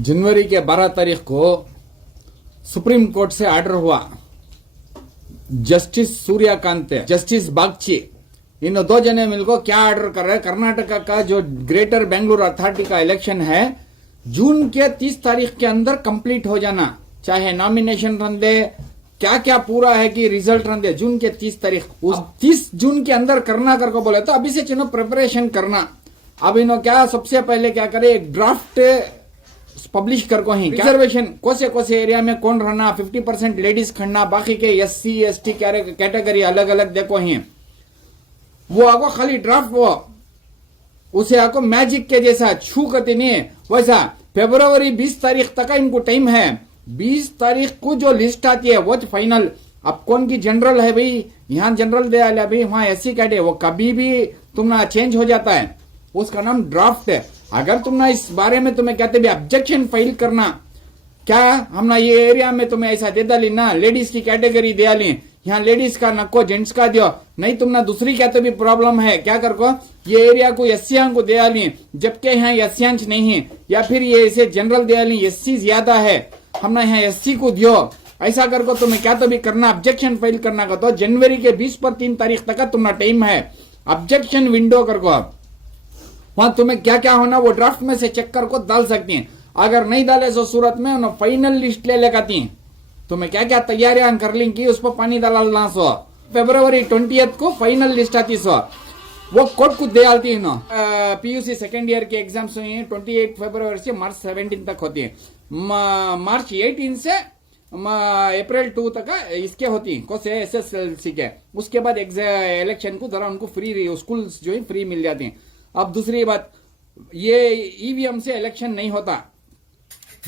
जनवरी के 12 तारीख को सुप्रीम कोर्ट से ऑर्डर हुआ। जस्टिस सूर्यकांत, जस्टिस बागची, इन दो जने मिलकर क्या ऑर्डर कर रहे हैं, कर्नाटका का जो ग्रेटर बेंगलुरु अथॉरिटी का इलेक्शन है जून के 30 तारीख के अंदर कंप्लीट हो जाना, चाहे नॉमिनेशन रन दे, क्या क्या पूरा है कि रिजल्ट रन दे, जून के 30 तारीख, उस 30 जून के अंदर करना करके बोले तो अभी से चुनो प्रिपरेशन करना। अब इन्हों क्या सबसे पहले क्या करे, एक ड्राफ्ट पब्लिश कर को ही रिजर्वेशन कोसे एरिया में कौन रहना, 50% लेडीज खड़ना, बाकी के SC ST कैटेगरी अलग अलग देखो ही, वो आको खाली ड्राफ्ट, वो उसे आको मैजिक के जैसा छू करती नहीं वैसा। फरवरी 20 तारीख तक इनको टाइम है, 20 तारीख को जो लिस्ट आती है वो फाइनल। अब कौन की जनरल है भाई, यहाँ जनरल दे आया भाई, वहां SC कैटे, वो कभी भी तुम्हारा चेंज हो जाता है, उसका नाम ड्राफ्ट है। अगर तुमने इस बारे में तुम्हें कहते भी ऑब्जेक्शन फाइल करना, क्या हमने ये एरिया में तुम्हें ऐसा दे डाली ना, लेडीज की कैटेगरी दे डाली, यहाँ लेडीज का नको जेंट्स का दियो, नहीं तुमने दूसरी कहते भी प्रॉब्लम है, क्या कर को ये एरिया को SC को दे डाली, जबकि यहाँ SC नहीं है, या फिर ये इसे जनरल दे डाली, SC ज्यादा है, हमने यहाँ SC को दियो, ऐसा कर को तुम्हें क्या तो भी करना, ऑब्जेक्शन फाइल करना का तो जनवरी के 20 पर 3 तारीख तक तुम्हारा टाइम है। ऑब्जेक्शन विंडो कर को वहां तुम्हें क्या क्या होना वो ड्राफ्ट में से चेक कर को डाल सकती हैं। अगर नहीं डाले तो सूरत में उन्हें फाइनल लिस्ट ले लगाती हैं, तुम्हें क्या क्या तैयारियां कर ली की उस पर पानी डालना सो। फरवरी 20 को फाइनल लिस्ट आती सो, वो कोर्ट को दे डालती है। PUC सेकेंड ईयर के एग्जाम्स हुई हैं 28 फरवरी से मार्च 17 तक होती है, मार्च 18 से अप्रैल 2 तक इसके होती है कोसे SSLC के। उसके बाद इलेक्शन को जरा उनको फ्री स्कूल जो है फ्री मिल जाती है। अब दूसरी बात, ये EVM से इलेक्शन नहीं होता,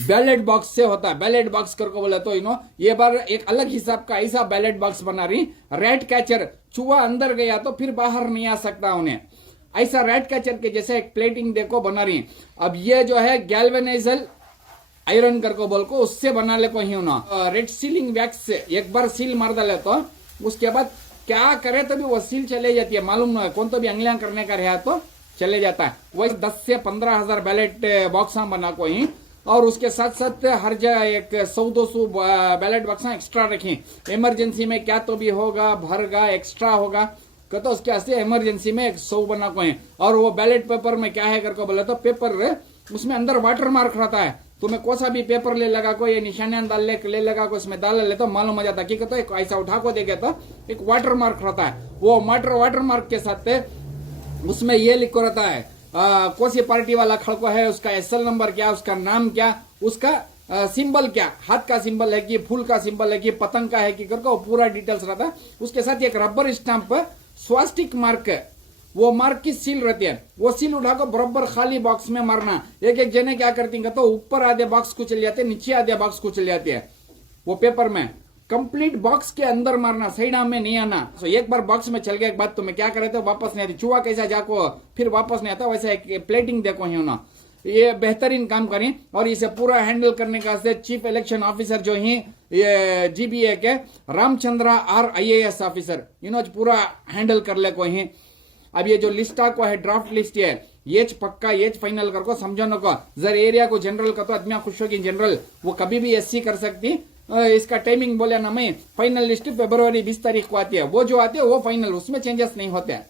बैलेट बॉक्स से होता। बैलेट बॉक्स करके बोला तो ये बार एक अलग हिसाब का ऐसा बैलेट बॉक्स बना रही, रेड कैचर, चूहा अंदर गया तो फिर बाहर नहीं आ सकता उन्हें, ऐसा रेड कैचर के जैसे एक प्लेटिंग देखो बना रही। अब ये जो है गैल्वेनाइजल आयरन करके बोल को उससे बना ले को ही रेड सीलिंग वैक्स से एक बार सील मार डाले तो उसके बाद क्या करे तो भी वो सील चले जाती है, मालूम है कौन तो भी अंगलियां करने का रहा तो चले जाता है। वही 10 से 15 हजार बैलेट बॉक्स बना को ही, और उसके साथ साथ हर जगह एक 100-200 बैलेट बॉक्स एक्स्ट्रा रखें, इमरजेंसी में क्या तो भी होगा भरगा एक्स्ट्रा होगा तो उसके वास्ते इमरजेंसी में 100 बना को है। और वो बैलेट पेपर में क्या है करके बोले तो पेपर उसमें अंदर वाटर मार्क रहता है, तुम्हें कोई सा भी पेपर ले लगा को ये निशानियां डाल ले लगा को इसमें डाल ले तो मालूम हो जाता कि तो एक ऐसा उठा को देखे तो एक वाटर मार्क रहता है, वो वाटर मार्क के साथ उसमें ये लिखो रहता है कौन सी पार्टी वाला खड़को है, उसका SL नंबर क्या, उसका नाम क्या, उसका सिंबल क्या, हाथ का सिंबल है कि फूल का सिंबल है कि पतंग का है कि करके वो पूरा डिटेल्स रहता है। उसके साथ एक रबर स्टाम्प स्वास्टिक मार्क है, वो मार्क की सील रहती है, वो सील उठाकर बराबर खाली बॉक्स में मारना। एक एक जने क्या करती है तो ऊपर आधे बॉक्स को चले जाते, नीचे आधे बॉक्स को चले जाती है, वो पेपर में कंप्लीट बॉक्स के अंदर मारना, साइड में नहीं आना। तो एक बार बॉक्स में चल गया एक बात तुम्हें क्या करे तो वापस नहीं आती, चूहा कैसा जाको फिर वापस नहीं आता, वैसा एक प्लेटिंग देखो ही होना। ये बेहतरीन काम करें और इसे पूरा हैंडल करने का चीफ इलेक्शन ऑफिसर जो ही GBA के रामचंद्रा R IAS ऑफिसर इन्होंने पूरा हैंडल कर ले को ही। अब ये जो लिस्ट को है ड्राफ्ट लिस्ट है ये पक्का ये फाइनल कर को समझो न को जर एरिया को जनरल का तो आदमी खुश होगी, जनरल वो कभी भी SC कर सकती। इसका टाइमिंग बोले ना मैं, फाइनल लिस्ट फरवरी 20 तारीख को आती है, वो जो आती है वो फाइनल, उसमें चेंजेस नहीं होते हैं।